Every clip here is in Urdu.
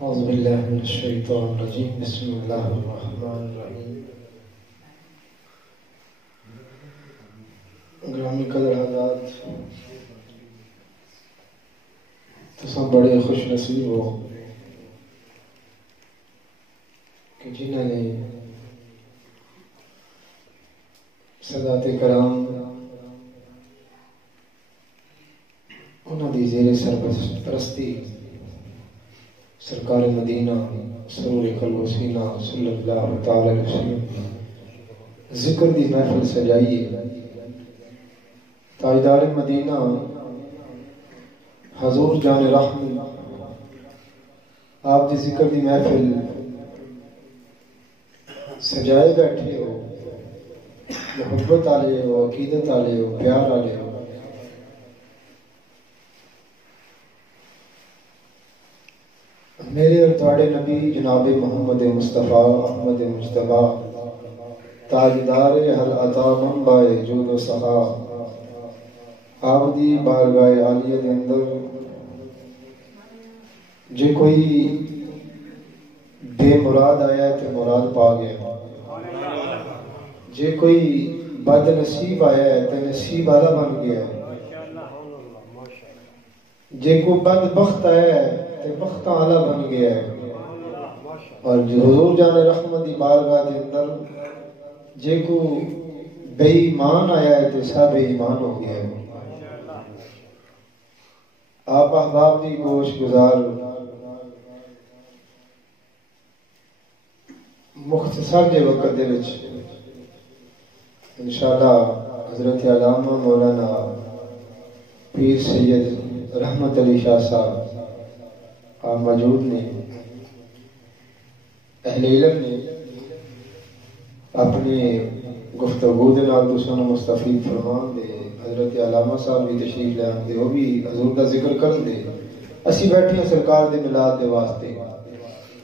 اعوذ باللہ من الشیطان الرجیم بسم اللہ الرحمن الرحیم۔ گرامی قدر حضرات، تساں بڑے خوش نصیب ہو کہ جنہوں نے سادات کرام انہاں دی زیر سرپرستی سرکار مدینہ سرور قلب و سینہ صلی اللہ تعالی علیہ وسلم ذکر دی محفل سجائی ہے۔ تاجدار مدینہ حضور جان رحم آپ دی ذکر دی محفل سجائے بیٹھے ہو، محبت والے ہو، عقیدت والے ہو، پیار والے ہو۔ میرے اور تواڈے نبی جناب محمد مصطفیٰ احمد مجتبیٰ تاجدار حل عطا منبع جود و سخا آپ دی بارگاہ عالیہ دے اندر جے کوئی بے مراد آیا ہے تو مراد پا گیا، جے کوئی بد نصیب آیا ہے تو نصیب والا بن گیا، جے کوئی بد بخت آیا ہے تو بخت والا بن گیا ہے، اور جو حضور جان رحمت دی بارگاہ دے اندر جے کو بے ایمان آیا ہے تو سب بے ایمان ہو گیا ہے۔ آپ احباب دی گوش گزار مختصر جے وقت دے وچ انشاءاللہ حضرت علامہ مولانا پیر سید رحمت علی شاہ صاحب آپ موجود نے، اہل علم نے اپنی گفتگو دے نال تساں نوں مستفید فرمان دے، حضرت علامہ صاحب بھی تشریف لے آندے، وہ بھی حضور دا ذکر کرن دے۔ اسی بیٹھے ہیں سرکار دے میلاد دے واسطے۔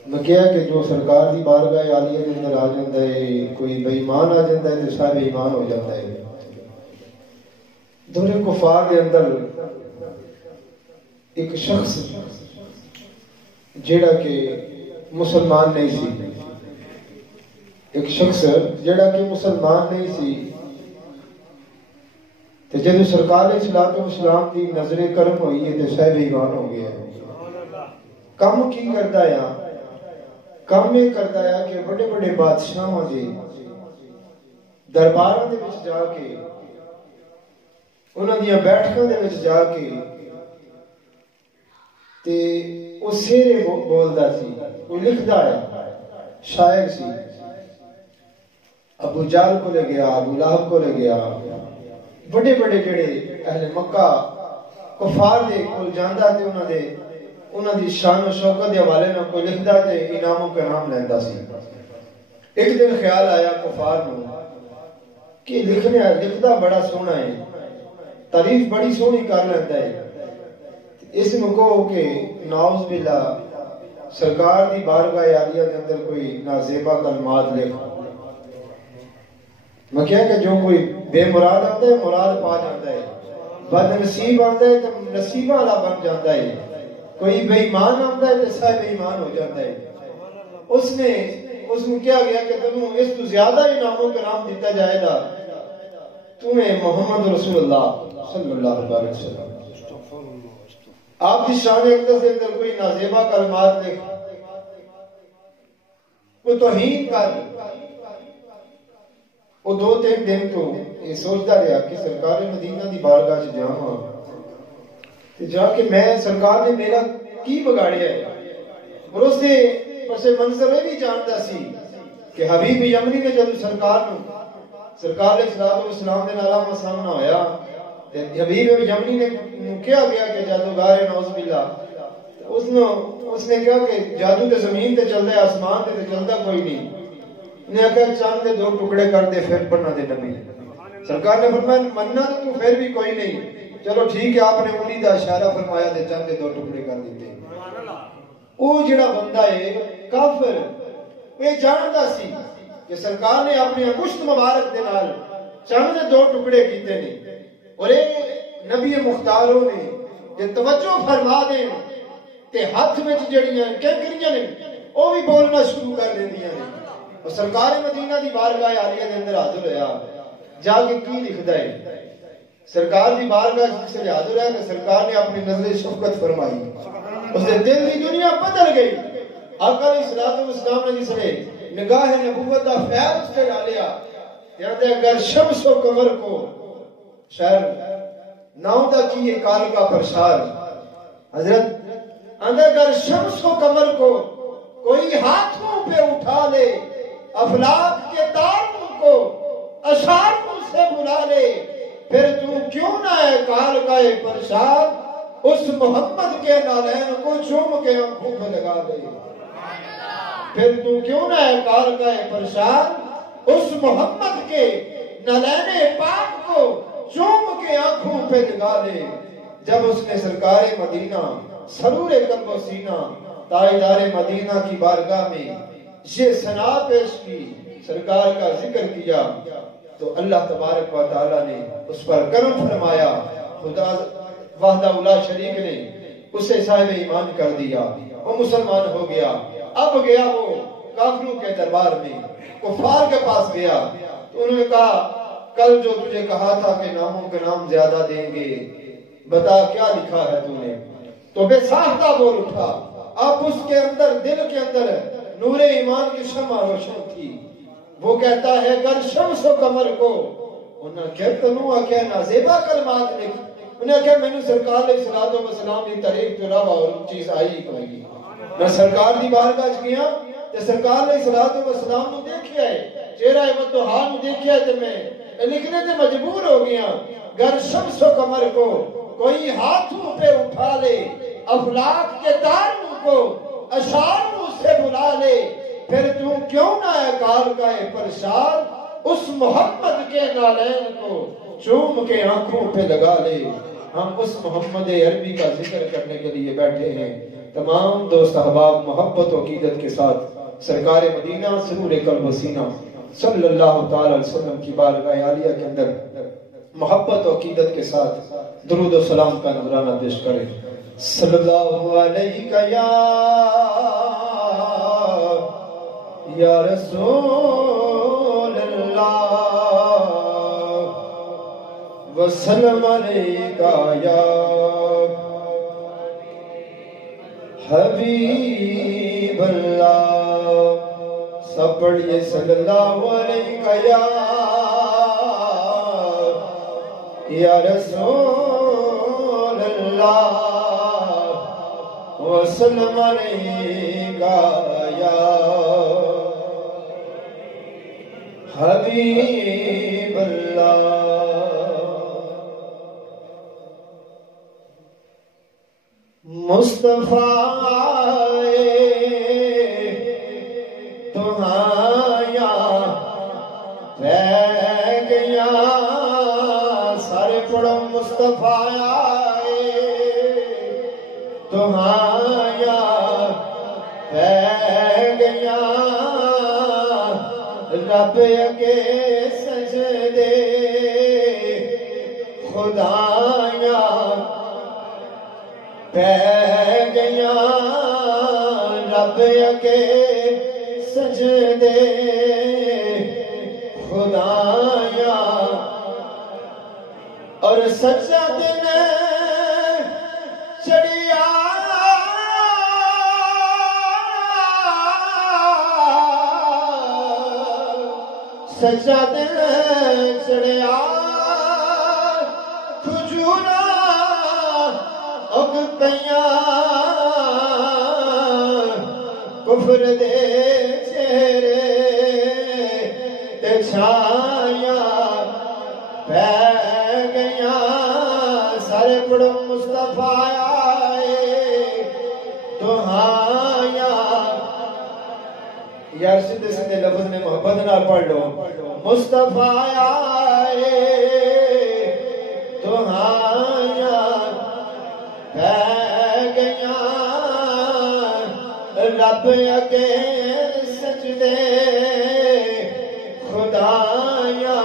میں کہا کہ جو سرکار دی بارگاہ عالیہ دے اندر آ جاندا ہے، کوئی بے ایمان آ جاندا ہے تو سب بے ایمان ہو جاندا ہے۔ دور کفار دے اندر ایک شخص جیڑا کہ مسلمان نہیں سی، ایک شخص جیڑا کہ مسلمان نہیں سی، تو جب سرکار صلاۃ والسلام دی نظر کرم ہوئی ہے تو سب ایمان ہو گیا۔ کم کی کرتا ہے؟ کم یہ کرتا ہے کہ بڑے بڑے بادشاہاں دے درباراں دے وچ جا کے، انہاں دیاں بیٹھکاں دے وچ جا کے تے وہ سیرے بولدا سی، وہ لکھدا ہے، شاعر سی۔ ابو جہل کو لے گیا، ابو لہب کو لے گیا، بڑے بڑے جڑے اہل مکہ کفار دے کول جاندا تے انہاں دی شان و شوکت دے حوالے نال کوئی لکھدا تے انعام و کرام لیندا سی۔ ایک دن خیال آیا کفار نوں کہ لکھدا بڑا سونا ہے، تعریف بڑی سونی کر لیندا ہے، اس میں کہو کہ نعوذ باللہ سرکار دی بارگاہ عالیہ کے اندر کوئی نازیبا کلمات لکھ۔ میں کہا کہ جو کوئی بے مراد آتا ہے مراد پا جاتا ہے، بد نصیب آتا ہے تو نصیبہ والا بن جاتا ہے، کوئی بے ایمان آتا ہے تو سب بے ایمان ہو جاتا ہے۔ اس میں کیا گیا کہ تمہیں اس تو زیادہ انعام و کرام دیتا جائے گا، تمہیں محمد رسول اللہ صلی اللہ علیہ وسلم آپ کی شان اقدس کے اندر کوئی نازیبہ کلمات لکھ، کوئی توہین کر۔ وہ دو تین دن تو یہ سوچتا رہا کہ سرکار مدینہ دی بارگاہ چ جاواں تے جا کے میں سرکار نے میرا کی بگاڑیا ہے۔ اور اس نے پس منظر بھی جانتا سی کہ حبیب یمنی نے جب سرکار علیہ السلام دے نال آمنا سامنا ہویا، حبیب یمنی نے کیا گیا کہ جادوگر ہے نعوذ باللہ، اس نے کہا کہ جادو تے زمین تے چلدا ہے، آسمان تے چلدا کوئی نہیں۔ نے کہا چاند دے دو ٹکڑے کر دے پھر بنا دے نبی۔ سرکار نے فرمایا مننا تو پھر بھی کوئی نہیں، چلو ٹھیک ہے، آپ نے انہی دا اشارہ فرمایا تے چاند دے دو ٹکڑے کر دیتے۔ وہ جڑا بندہ ہے کافر، وہ جانتا سی کہ سرکار نے اپنی انگشت مبارک دے نال چاند دے دو ٹکڑے کیتے نے، اور نبی مختاروں نے جے توجہ فرما دیں تے ہاتھ میں جڑیاں کینکریاں نے وہ بھی بولنا شروع کر دیندیاں نے. اور سرکار مدینہ دی بارگاہ عالیہ دے اندر حاضر ہویا جا کے کی لکھدا ہے سرکار دی بارگاہ سے حاضر ہے کہ سرکار نے اپنی نظر شفقت فرمائی اس دے دل دی دنیا بدل گئی. آقا علیہ الصلوۃ والسلام نے جس نے نگاہ نبوت دا فیض اس پہ ڈالیا کہتے ہیں اگر شمس و قمر کو شہر ناؤں دا کی کال کا پرشار حضرت اگر شمس و قمر کو کوئی ہاتھوں پہ اٹھا لے افلاک کے تاروں کو اشاروں سے بلا لے پھر تو کیوں نہ ہے کال کا پرشار اس محمد کے نالین کو چوم کے آنکھوں پہ لگا لے. پھر تو کیوں نہ ہے کال کا پرشار اس محمد کے نالین پاک کو چوم کے آنکھوں پہ لگا لے. جب اس نے سرکار مدینہ سرور قلب و سینہ تاجدار مدینہ کی بارگاہ میں یہ ثنا پیش کی سرکار کا ذکر کیا تو اللہ تبارک و تعالی نے اس پر کرم فرمایا. خدا وحدہ لا شریک نے اسے صاحب ایمان کر دیا وہ مسلمان ہو گیا. اب گیا وہ کافروں کے دربار میں کفار کے پاس گیا تو انہوں نے کہا کل جو تجھے کہا تھا کہ ناموں کے نام زیادہ دیں گے بتا کیا لکھا ہے تو نے. تو بے ساختہ بول اٹھا. اب اس کے اندر دل کے اندر نور ایمان کی شمع روشن تھی. وہ کہتا ہے گر شمس و قمر کو انہوں نے کہا تنوں آکھیا نازیبہ کلمات لکھ. انہوں نے کہا میں نے سرکار علیہ الصلوۃ والسلام کی تعریف تو علاوہ اور چیز آئی کوئی نہیں. میں سرکار دی بارگاہ گیا تے سرکار علیہ الصلوۃ والسلام نو دیکھیا ہے چہرہ وضحا نو دیکھیا تے میں لکھنے تے مجبور ہو گیا گر شمس و قمر کو کوئی ہاتھوں پہ اٹھا لے افلاک کے تاروں کو اشاروں سے بلا لے پھر تو کیوں نہ ہے کال کا پرشار اس محمد کے نالین کو چوم کے آنکھوں پہ لگا لے. ہم اس محمد عربی کا ذکر کرنے کے لیے بیٹھے ہیں. تمام دوست احباب محبت و عقیدت کے ساتھ سرکار مدینہ سرور قلب و سینہ صلی اللہ تعالی علیہ وسلم کی بارگاہ عالیہ کے اندر محبت و عقیدت کے ساتھ درود و سلام کا نذرانہ پیش کریں. صلی اللہ علیہ یا رسول اللہ وسلم علیکہ یا حبیب اللہ. سب پڑھئے صلی اللہ علیہ یا رسول اللہ وسلم علیکہ یا حبیب اللہ. مصطفیٰ تمہایا رہ گیا سر پڑھو مصطفیٰ تمہایا رہ گیا رب کے سجدے خدایا پہ گیا رب کے سجدے خدایا اور سچا دن چڑیا سچا دن چڑیا کھجورا اگ پیاں کفر دے چہرے تے چھایا پہ گیا سر پڑھو مصطفیٰ دہایا. یار سیدھے سیدھے لفظ میں محبت نہ پڑھ لو. مصطفیٰ دہایا پہ گیا رب کے سجدے خدایا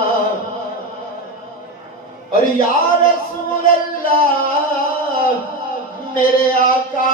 اور یا رسول اللہ میرے آقا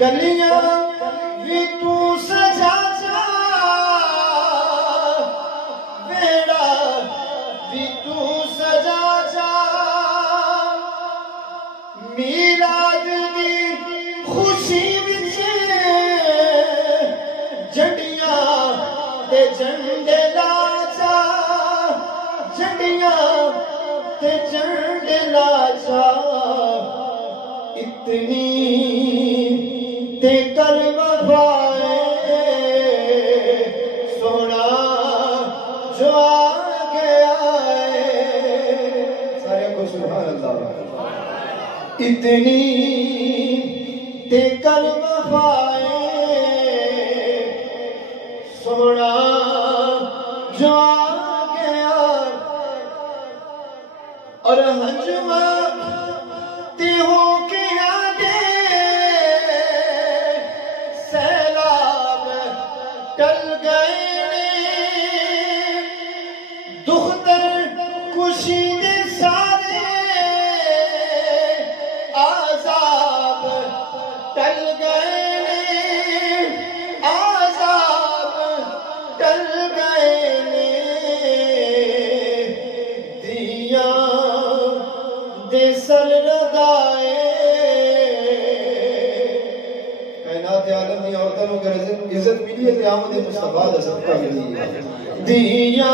گلیاں بھی تو سجا جا بیڑا بھی تو سجا جا میلاد دی خوشی وچ جھنڈیاں تے جھنڈے لا جا جھنڈیاں تے جھنڈے لا جا اتنی تے کر وفائے سونا جو آ گیا ہے سارے کو سبحان اللہ اتنی تے کر وفائے سونا جو آ گیا اور ہنجوا تے ہو کے آگے سیلاب ٹل گئے دختر خوشی دے سارے عذاب ٹل گئے عذاب ٹل گئے دیاں دے سر ردائے کائنات عالم دی عورتوں کو عزت ملی ہے آمد مصطفیٰ دا صدقہ ملی ہے دیاں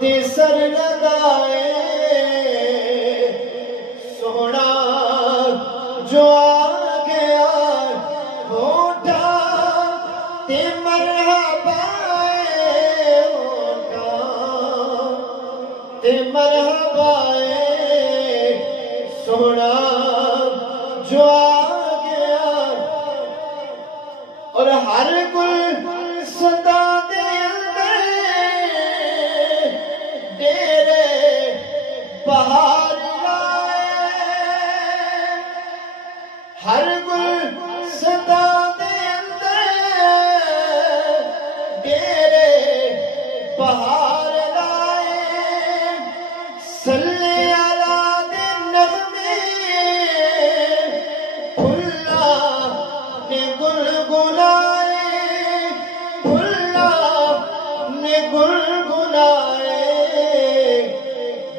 دے سر ردائے سونا جو آ گیا ہوٹا تے مرحبا ہوٹا تے مرحبا سونا جو آ گیا اور ہر گل صدا دے اندر ڈیرے بہار لائے ہر گل صدا دے اندر ڈیرے بہار لائے صلی اللہ دے نغمے پھلا نے گل گلائے پھلا نے گل گلائے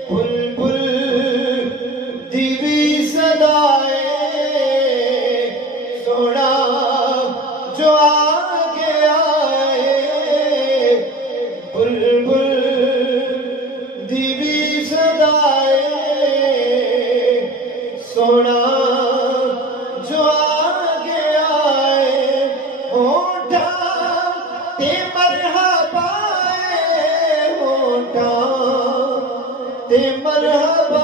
بلبل دیوی صدائے سونا جو آ گیا ہے بلبل دیوی صدائے سونا جو آ گیا ہے ہوٹا تے مرحبا ہوٹا تے مرحبا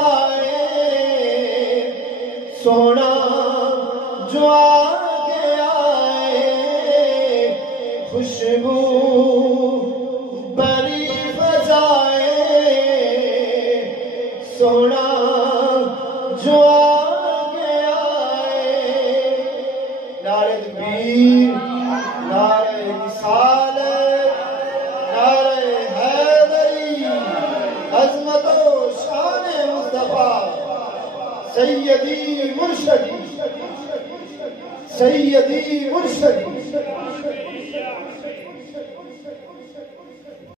سونا جو آ گیا ہے خوشبو بری فضائے سونا جو آ گیا ہے نعرہ تکبیر نعرہ رسالت نعرہ حیدری عظمت و شان مصطفیٰ سیدی مرشدی سیدی مرشدی